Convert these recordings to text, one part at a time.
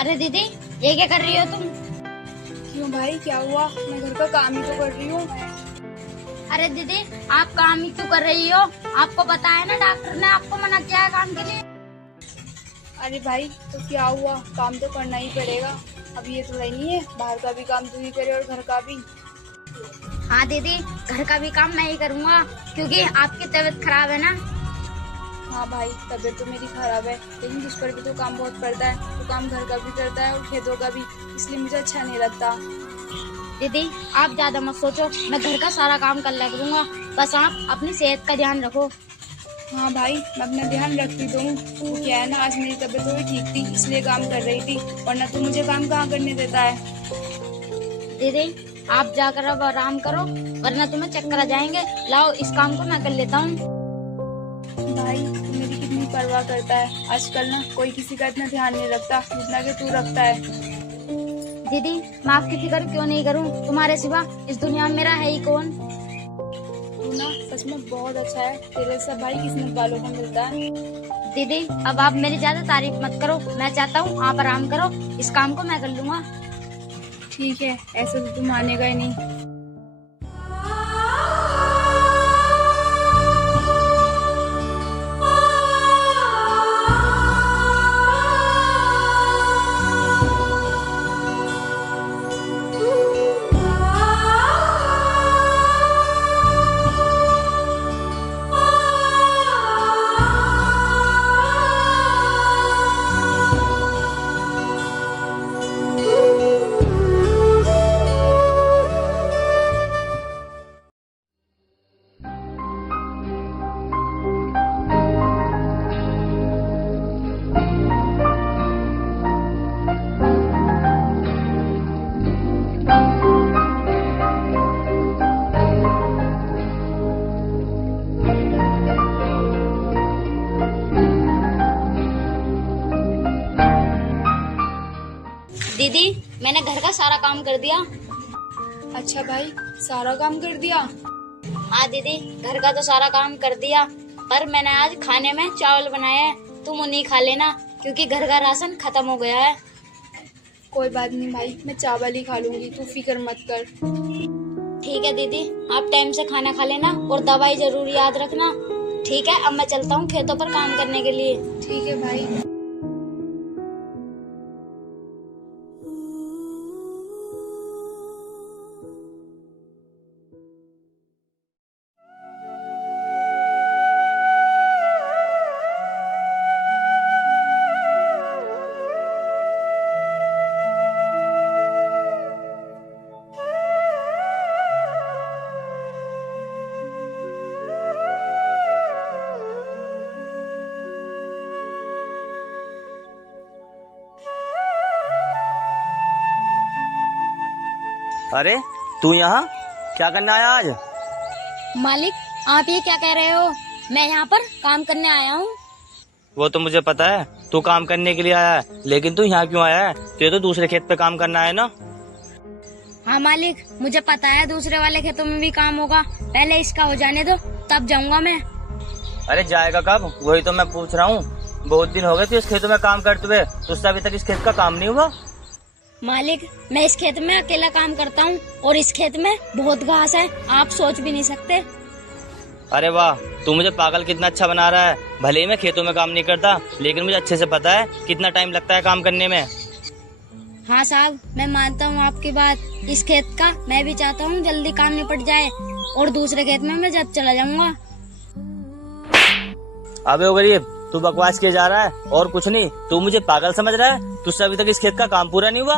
अरे दीदी, ये क्या कर रही हो तुम? क्यों भाई, क्या हुआ? मैं घर का काम ही तो कर रही हूँ। अरे दीदी, आप काम ही क्यों कर रही हो? आपको पता है ना, डॉक्टर ने आपको मना किया है काम के लिए। अरे भाई, तो क्या हुआ, काम तो करना ही पड़ेगा। अब ये थोड़ा ही नहीं है, बाहर का भी काम तू ही करे और घर का भी। हाँ दीदी, घर का भी काम मैं ही करूँगा क्योंकि आपकी तबीयत खराब है ना। हाँ भाई, तबीयत तो मेरी खराब है, लेकिन जिस पर भी तो काम बहुत पड़ता है, तो काम घर का भी करता है और खेतों का भी, इसलिए मुझे अच्छा नहीं लगता। दीदी, आप ज्यादा मत सोचो, मैं घर का सारा काम कर लिया करूँगा। बस आप अपनी सेहत का ध्यान रखो। हाँ भाई, मैं अपना ध्यान रखती तो हूँ। तो क्या है ना, आज मेरी तबीयत थोड़ी ठीक थी, इसलिए काम कर रही थी, वरना तू मुझे काम कहाँ करने देता है। दीदी, आप जाकर अब आराम करो, वरना तुम्हें चक्कर आ जाएंगे। लाओ, इस काम को मैं कर लेता हूँ। भाई, तू मेरी कितनी परवाह करता है। आजकल ना कोई किसी का इतना ध्यान नहीं रखता जितना कि तू रखता है। दीदी, मैं आपकी फिक्र क्यों नहीं करूं? तुम्हारे सिवा इस दुनिया में मेरा है ही कौन? तू ना सच में बहुत अच्छा है, तेरे से भाई किस्मत वालों को मिलता है। दीदी, अब आप मेरी ज्यादा तारीफ मत करो। मैं चाहता हूँ आप आराम करो, इस काम को मैं कर लूंगा। ठीक है, ऐसे तो तू मानेगा ही नहीं। दीदी, मैंने घर का सारा काम कर दिया। अच्छा भाई, सारा काम कर दिया? हाँ दीदी, घर का तो सारा काम कर दिया, पर मैंने आज खाने में चावल बनाया है। तुम उन्हीं खा लेना क्योंकि घर का राशन खत्म हो गया है। कोई बात नहीं भाई, मैं चावल ही खा लूंगी, तू फिक्र मत कर। ठीक है दीदी, आप टाइम से खाना खा लेना और दवाई जरूर याद रखना। ठीक है, अब मैं चलता हूँ खेतों पर काम करने के लिए। ठीक है भाई। अरे तू यहाँ क्या करने आया आज? मालिक, आप ये क्या कह रहे हो? मैं यहाँ पर काम करने आया हूँ। वो तो मुझे पता है, तू काम करने के लिए आया है, लेकिन तू यहाँ क्यों आया है? तुझे तो दूसरे खेत पे काम करना है ना। हाँ मालिक, मुझे पता है दूसरे वाले खेतों में भी काम होगा। पहले इसका हो जाने दो, तब जाऊंगा मैं। अरे जाएगा कब, वही तो मैं पूछ रहा हूँ। बहुत दिन हो गए थे इस खेतों में काम करते हुए, तुझसे अभी तक इस खेत का काम नहीं हुआ। मालिक, मैं इस खेत में अकेला काम करता हूँ और इस खेत में बहुत घास है, आप सोच भी नहीं सकते। अरे वाह, तू मुझे पागल कितना अच्छा बना रहा है। भले ही मैं खेतों में काम नहीं करता, लेकिन मुझे अच्छे से पता है कितना टाइम लगता है काम करने में। हाँ साहब, मैं मानता हूँ आपकी बात। इस खेत का मैं भी चाहता हूँ जल्दी काम निपट जाए और दूसरे खेत में मैं जब चला जाऊंगा। अबे ओ गरीब, तू बकवास किए जा रहा है और कुछ नहीं। तू मुझे पागल समझ रहा है? तुझसे अभी तक इस खेत का काम पूरा नहीं हुआ।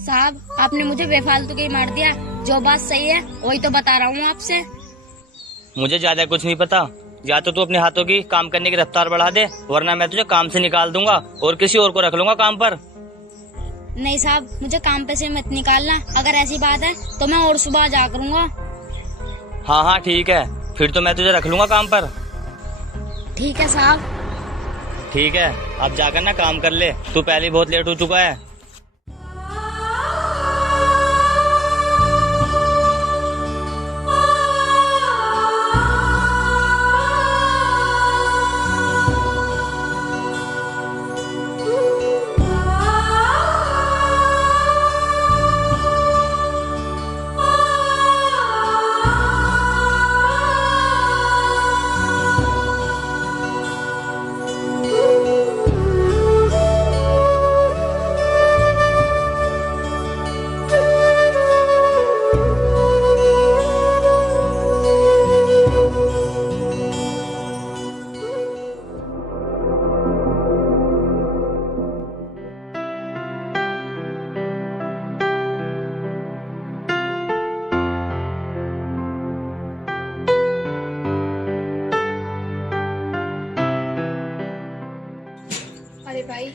साहब, आपने मुझे बेफालतू के ही मार दिया। जो बात सही है वही तो बता रहा हूँ आपसे। मुझे ज्यादा कुछ नहीं पता। या तो तू अपने हाथों की काम करने की रफ्तार बढ़ा दे, वरना मैं तुझे काम से निकाल दूंगा और किसी और को रख लूंगा काम पर। नहीं साहब, मुझे काम पे से मत निकालना। अगर ऐसी बात है तो मैं और सुबह जा करूँगा। हाँ हाँ ठीक है, फिर तो मैं तुझे रख लूंगा काम पर। ठीक है साहब। ठीक है, अब जाकर ना काम कर ले, तू पहले ही बहुत लेट हो चुका है।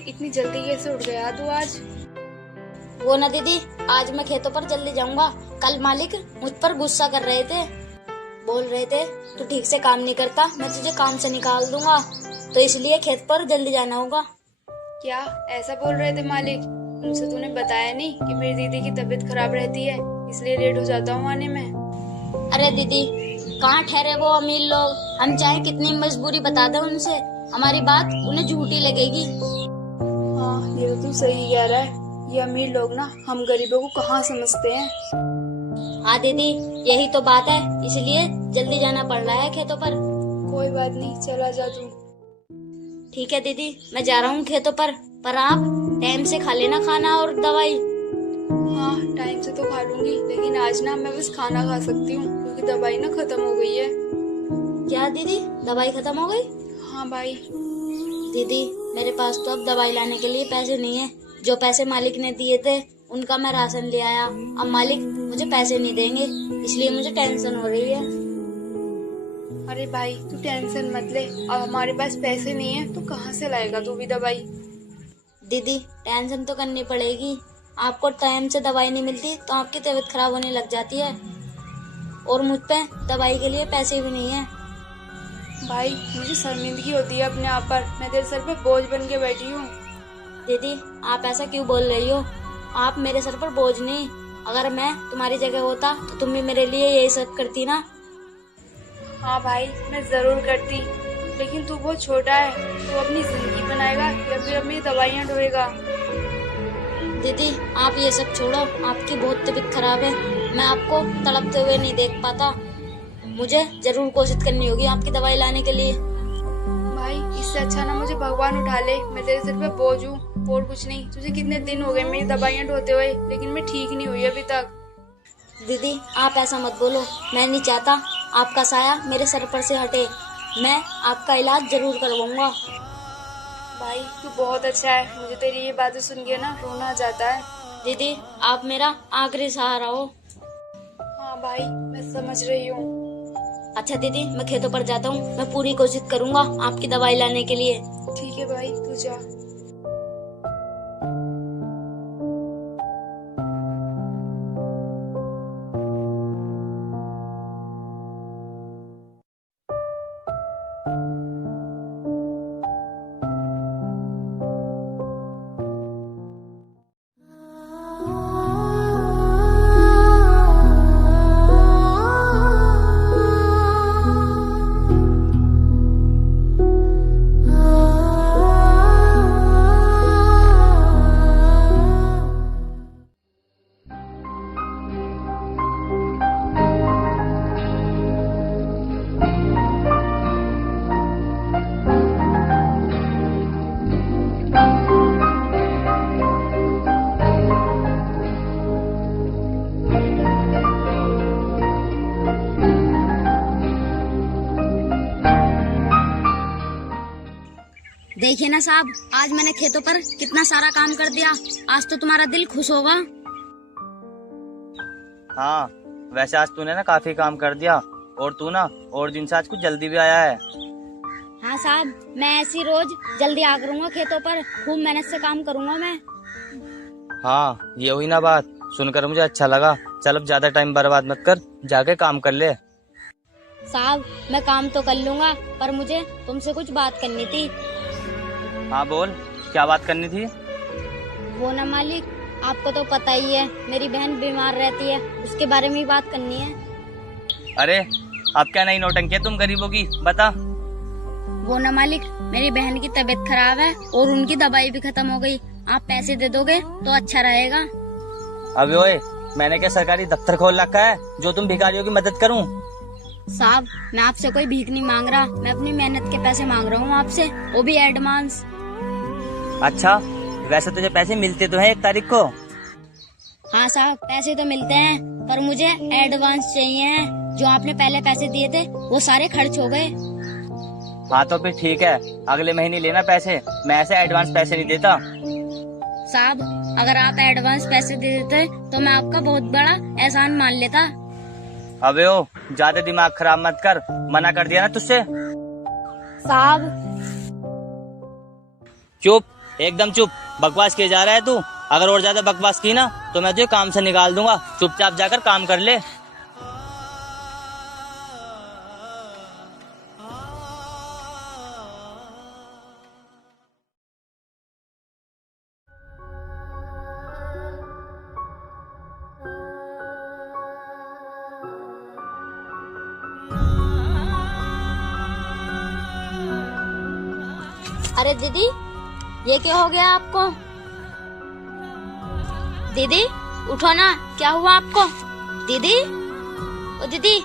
इतनी जल्दी कैसे उठ गया तू आज? वो ना दीदी, आज मैं खेतों पर जल्दी जाऊंगा। कल मालिक मुझ पर गुस्सा कर रहे थे, बोल रहे थे तू ठीक से काम नहीं करता, मैं तुझे काम से निकाल दूंगा, तो इसलिए खेत पर जल्दी जाना होगा। क्या ऐसा बोल रहे थे मालिक? तुमसे तूने बताया नहीं कि मेरी दीदी की तबीयत खराब रहती है, इसलिए लेट हो जाता हूँ आने में। अरे दीदी, कहाँ ठहरे वो अमीर लोग, हम चाहे कितनी मजबूरी बता दें उनसे, हमारी बात उन्हें झूठी लगेगी। हाँ, ये तो तू सही कह रहा है। ये अमीर लोग ना हम गरीबों को कहाँ समझते हैं। हाँ दीदी, यही तो बात है, इसलिए जल्दी जाना पड़ रहा है खेतों पर। कोई बात नहीं, चला जा तू। ठीक है दीदी, मैं जा रहा हूँ खेतों पर आप टाइम से खा लेना खाना और दवाई। हाँ, टाइम से तो खा लूंगी, लेकिन आज ना मैं बस खाना खा सकती हूँ क्योंकि दवाई ना खत्म हो गई है। क्या दीदी, दवाई खत्म हो गई? हाँ भाई। दीदी, मेरे पास तो अब दवाई लाने के लिए पैसे नहीं है। जो पैसे मालिक ने दिए थे उनका मैं राशन ले आया, अब मालिक मुझे पैसे नहीं देंगे, इसलिए मुझे टेंशन हो रही है। अरे भाई, तू टेंशन मत ले, अब हमारे पास पैसे नहीं है तो कहाँ से लाएगा तू भी दवाई? दीदी, टेंशन तो करनी पड़ेगी, आपको टाइम से दवाई नहीं मिलती तो आपकी तबीयत खराब होने लग जाती है, और मुझ पे दवाई के लिए पैसे भी नहीं है। भाई, मुझे शर्मिंदगी होती है अपने आप पर, मैं तेरे सर पे बोझ बन के बैठी हूँ। दीदी, आप ऐसा क्यों बोल रही हो? आप मेरे सर पर बोझ नहीं, अगर मैं तुम्हारी जगह होता तो तुम भी मेरे लिए यही सब करती ना। हाँ भाई, मैं जरूर करती, लेकिन तू बहुत छोटा है, तू अपनी जिंदगी बनाएगा या फिर अपनी दवाइयाँ ढोएगा? दीदी, आप ये सब छोड़ो, आपकी बहुत तबीयत खराब है, मैं आपको तड़पते हुए नहीं देख पाता, मुझे जरूर कोशिश करनी होगी आपकी दवाई लाने के लिए। भाई, इससे अच्छा ना मुझे भगवान उठा ले, मैं तेरे सिर पे बोझ हूँ और कुछ नहीं। तुझे कितने दिन हो गए मेरी दवाइयाँ ढोते हुए, लेकिन मैं ठीक नहीं हुई अभी तक। दीदी, आप ऐसा मत बोलो, मैं नहीं चाहता आपका साया मेरे सर पर से हटे, मैं आपका इलाज जरूर करवाऊंगा। भाई, तू बहुत अच्छा है, मुझे तेरी ये बातें सुन के ना रोना आ जाता है। दीदी, आप मेरा आखिरी सहारा हो। हाँ भाई, मैं समझ रही हूँ। अच्छा दीदी, मैं खेतों पर जाता हूँ, मैं पूरी कोशिश करूंगा आपकी दवाई लाने के लिए। ठीक है भाई, तू जा। देखिए ना साहब, आज मैंने खेतों पर कितना सारा काम कर दिया, आज तो तुम्हारा दिल खुश होगा। हाँ, वैसे आज तूने ना काफी काम कर दिया, और तू ना और दिन से आज कुछ जल्दी भी आया है। हाँ साहब, मैं ऐसी रोज जल्दी आ करूँगा खेतों पर, खूब मेहनत से काम करूँगा मैं। हाँ, ये हुई ना बात, सुनकर मुझे अच्छा लगा। चल अब ज्यादा टाइम बर्बाद मत कर, जाके काम कर ले। साहब, मैं काम तो कर लूँगा, पर मुझे तुमसे कुछ बात करनी थी। हाँ बोल, क्या बात करनी थी? वो ना मालिक, आपको तो पता ही है मेरी बहन बीमार रहती है, उसके बारे में ही बात करनी है। अरे, अब क्या नई नौटंकी है तुम गरीबों की, बता। वो ना मालिक, मेरी बहन की तबीयत खराब है और उनकी दवाई भी खत्म हो गई, आप पैसे दे दोगे तो अच्छा रहेगा। अबे ओए, मैंने क्या सरकारी दफ्तर खोल रखा है जो तुम भिखारियों की मदद करूं? साहब, मैं आपसे कोई भीख नहीं मांग रहा, मैं अपनी मेहनत के पैसे मांग रहा हूँ आपसे, वो भी एडवांस। अच्छा, वैसे तुझे पैसे मिलते तो हैं 1 तारीख को? हाँ साहब, पैसे तो मिलते हैं, पर मुझे एडवांस चाहिए हैं। जो आपने पहले पैसे दिए थे वो सारे खर्च हो गए। हाँ तो फिर ठीक है, अगले महीने लेना पैसे, मैं ऐसे एडवांस पैसे नहीं देता। साहब, अगर आप एडवांस पैसे दे देते तो मैं आपका बहुत बड़ा एहसान मान लेता। अबे ओ, ज्यादा दिमाग खराब मत कर, मना कर दिया ना तुझसे। साहब, चुप, एकदम चुप, बकवास किए जा रहा है तू। अगर और ज्यादा बकवास की ना तो मैं तुझे काम से निकाल दूंगा। चुपचाप जाकर काम कर ले। अरे दीदी, ये क्या हो गया आपको? दीदी उठो ना, क्या हुआ आपको? दीदी, ओ दीदी।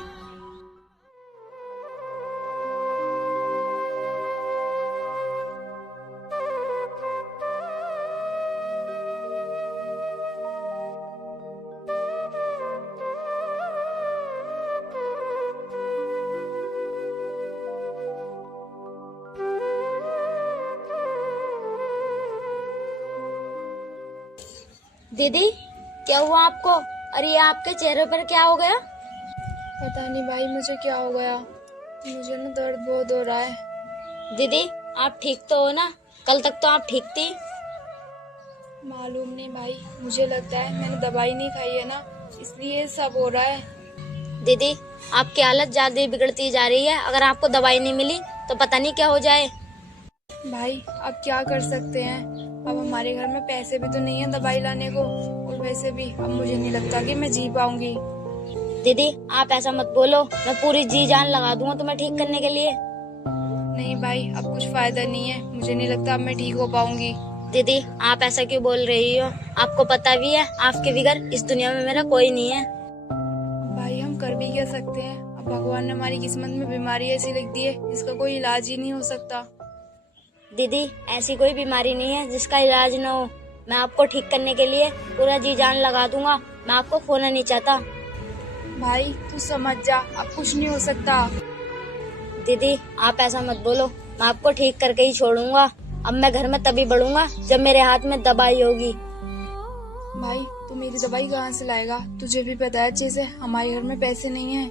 दीदी क्या हुआ आपको? अरे ये आपके चेहरे पर क्या हो गया? पता नहीं भाई मुझे क्या हो गया, मुझे ना दर्द बहुत हो रहा है। दीदी आप ठीक तो हो ना? कल तक तो आप ठीक थी। मालूम नहीं भाई, मुझे लगता है मैंने दवाई नहीं खाई है ना, इसलिए ये सब हो रहा है। दीदी आपकी हालत ज्यादा बिगड़ती जा रही है। अगर आपको दवाई नहीं मिली तो पता नहीं क्या हो जाए। भाई अब क्या कर सकते हैं, अब हमारे घर में पैसे भी तो नहीं है दवाई लाने को, और वैसे भी अब मुझे नहीं लगता कि मैं जी पाऊंगी। दीदी आप ऐसा मत बोलो, मैं पूरी जी जान लगा दूंगा तुम्हें ठीक करने के लिए। नहीं भाई अब कुछ फायदा नहीं है, मुझे नहीं लगता अब मैं ठीक हो पाऊंगी। दीदी आप ऐसा क्यों बोल रही हो? आपको पता भी है आपके बगैर इस दुनिया में मेरा कोई नहीं है। भाई हम कर भी क्या सकते हैं, अब भगवान ने हमारी किस्मत में बीमारी ऐसी लिख दी है, इसका कोई इलाज ही नहीं हो सकता। दीदी ऐसी कोई बीमारी नहीं है जिसका इलाज न हो। मैं आपको ठीक करने के लिए पूरा जी जान लगा दूंगा। मैं आपको खोना नहीं चाहता। भाई तू समझ जा, अब कुछ नहीं हो सकता। दीदी आप ऐसा मत बोलो, मैं आपको ठीक करके ही छोड़ूंगा। अब मैं घर में तभी बढ़ूंगा जब मेरे हाथ में दवाई होगी। भाई तू मेरी दवाई कहाँ से लाएगा, तुझे भी पता है अच्छे से हमारे घर में पैसे नहीं है।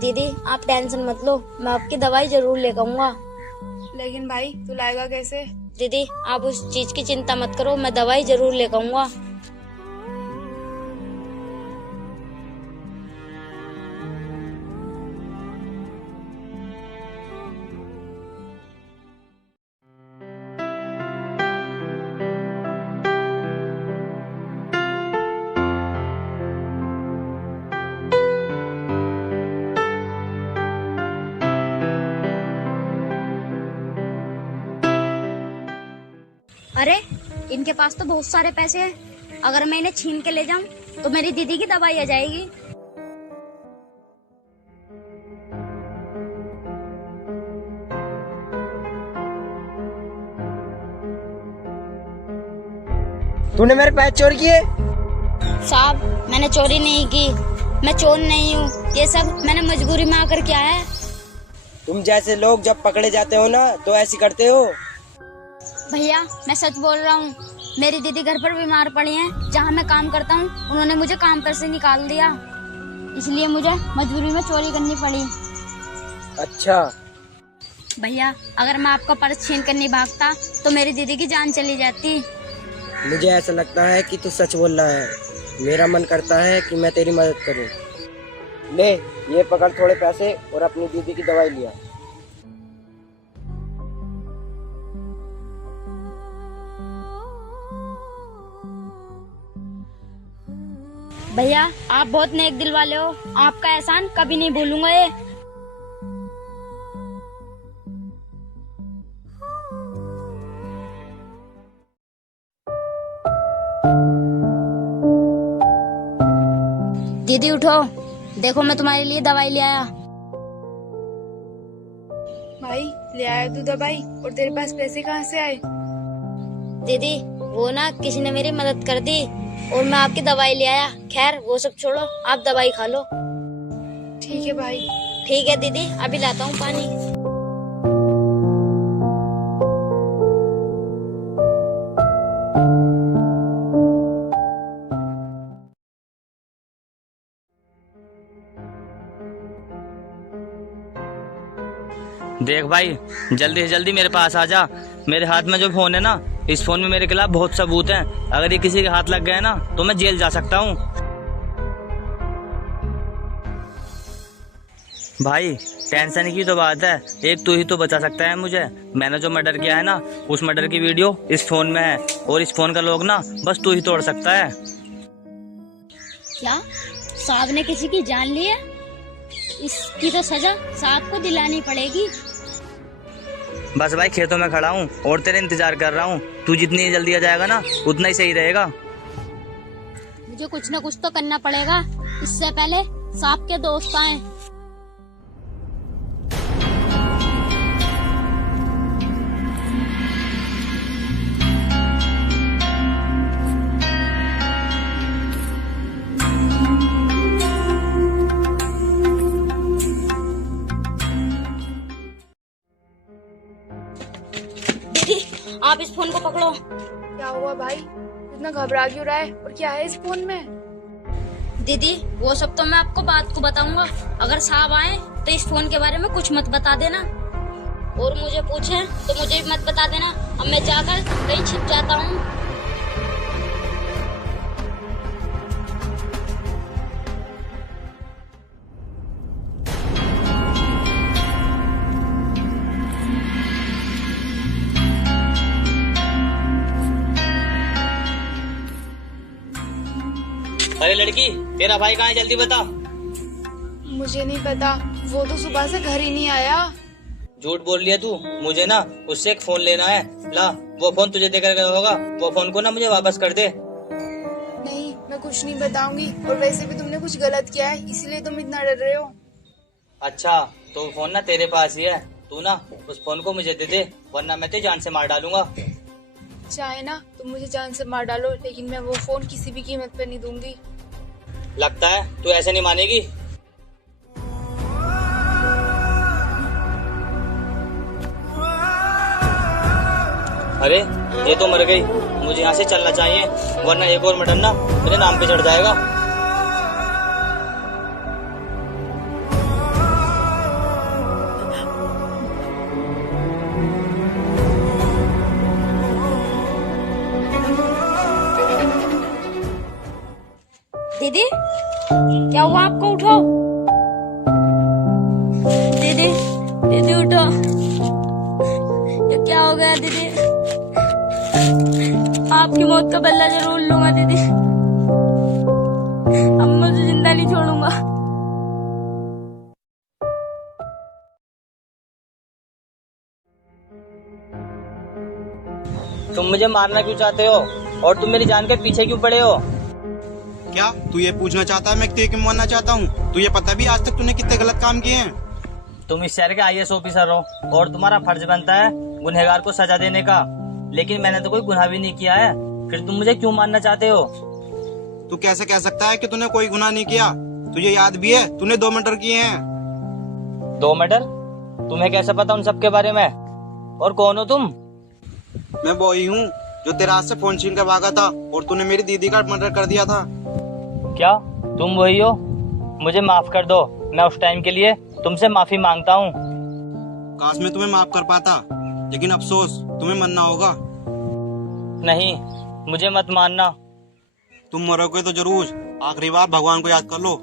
दीदी आप टेंशन मत लो, मैं आपकी दवाई जरूर लेकर आऊंगा। लेकिन भाई तू लाएगा कैसे? दीदी आप उस चीज की चिंता मत करो, मैं दवाई जरूर लेकर आऊंगा। अरे इनके पास तो बहुत सारे पैसे हैं। अगर मैं इन्हें छीन के ले जाऊं तो मेरी दीदी की दवाई आ जाएगी। तूने मेरे पैसे चोरी किए? साहब मैंने चोरी नहीं की, मैं चोर नहीं हूँ। ये सब मैंने मजबूरी में आकर किया है। तुम जैसे लोग जब पकड़े जाते हो ना तो ऐसी करते हो। भैया मैं सच बोल रहा हूँ, मेरी दीदी घर पर बीमार पड़ी है। जहाँ मैं काम करता हूँ उन्होंने मुझे काम पर से निकाल दिया, इसलिए मुझे मजबूरी में चोरी करनी पड़ी। अच्छा भैया अगर मैं आपका पर्स छीन कर नहीं भागता तो मेरी दीदी की जान चली जाती। मुझे ऐसा लगता है कि तू सच बोल रहा है। मेरा मन करता है कि मैं तेरी मदद करूं। ले ये पकड़ थोड़े पैसे और अपनी दीदी की दवाई लिया। भैया आप बहुत नेक दिल वाले हो, आपका एहसान कभी नहीं भूलूंगा। ये दीदी उठो, देखो मैं तुम्हारे लिए दवाई ले आया। भाई ले आया तू दवाई, और तेरे पास पैसे कहाँ से आए? दीदी वो ना किसी ने मेरी मदद कर दी और मैं आपकी दवाई ले आया। खैर वो सब छोड़ो, आप दवाई खा लो। ठीक है भाई। ठीक है दीदी, अभी लाता हूँ पानी। देख भाई, जल्दी से जल्दी मेरे पास आ जा। मेरे हाथ में जो फोन है ना, इस फोन में मेरे खिलाफ बहुत सबूत हैं। अगर ये किसी के हाथ लग गया ना तो मैं जेल जा सकता हूँ। भाई टेंशन की तो बात है, एक तू ही तो बचा सकता है मुझे। मैंने जो मर्डर किया है ना, उस मर्डर की वीडियो इस फोन में है और इस फोन का लॉक ना बस तू ही तोड़ सकता है। क्या साहब ने किसी की जान ली है? इसकी तो सजा साहब को दिलानी पड़ेगी। बस भाई खेतों में खड़ा हूँ और तेरे इंतजार कर रहा हूँ। तू जितनी जल्दी आ जाएगा ना उतना ही सही रहेगा। मुझे कुछ न कुछ तो करना पड़ेगा, इससे पहले साहब के दोस्त आए। दीदी आप इस फोन को पकड़ो। क्या हुआ भाई, इतना घबरा क्यों रहा है और क्या है इस फोन में? दीदी वो सब तो मैं आपको बात को बताऊंगा। अगर साहब आए तो इस फोन के बारे में कुछ मत बता देना, और मुझे पूछे तो मुझे भी मत बता देना। अब मैं जाकर कहीं छिप जाता हूँ। अरे लड़की, तेरा भाई कहाँ है? जल्दी बता। मुझे नहीं पता, वो तो सुबह से घर ही नहीं आया। झूठ बोल लिया तू। मुझे ना उससे एक फोन लेना है। ला, वो फोन तुझे देकर गया होगा, वो फोन को ना मुझे वापस कर दे। नहीं, मैं कुछ नहीं बताऊंगी, और वैसे भी तुमने कुछ गलत किया है, इसीलिए तुम इतना डर रहे हो। अच्छा, तो वो फोन ना तेरे पास ही है। तू ना उस फोन को मुझे दे दे, वरना मैं तुझे जान से मार डालूंगा। चाहे ना तुम मुझे जान से मार डालो, लेकिन मैं वो फोन किसी भी कीमत पे नहीं दूंगी। लगता है तू ऐसे नहीं मानेगी। अरे ये तो मर गई। मुझे यहाँ से चलना चाहिए, वरना एक और मर्डर ना मेरे नाम पे चढ़ जाएगा। दीदी क्या हुआ आपको? उठो दीदी, दीदी उठो। ये क्या हो गया दीदी? आपकी मौत का बदला जरूर लूंगा दीदी। अब मुझे जिंदा नहीं छोड़ूंगा। तुम मुझे मारना क्यों चाहते हो और तुम मेरी जान के पीछे क्यों पड़े हो? क्या तू ये पूछना चाहता है मैं तेरे क्यों मारना चाहता हूँ? तू ये पता भी आज तक तूने कितने गलत काम किए हैं? तुम इस शहर के IAS ऑफिसर हो और तुम्हारा फर्ज बनता है गुनहगार को सजा देने का, लेकिन मैंने तो कोई गुनाह भी नहीं किया है, फिर तुम मुझे क्यों मारना चाहते हो? तू कैसे कह सकता है कि तूने कोई गुनाह नहीं किया? तुझे याद भी है तूने 2 मर्डर किए हैं। 2 मर्डर? तुम्हें कैसे पता उन सब के बारे में? और कौन हो तुम? मैं वो ही हूँ जो तेरे हाथ से फोन छीन कर भागा था और तूने मेरी दीदी का मर्डर कर दिया था। क्या तुम वही हो? मुझे माफ कर दो, मैं उस टाइम के लिए तुमसे माफी मांगता हूँ। काश मैं तुम्हें माफ कर पाता, लेकिन अफसोस तुम्हें मरना होगा। नहीं, मुझे मत मारना। तुम मरोगे तो जरूर, आखिरी बार भगवान को याद कर लो।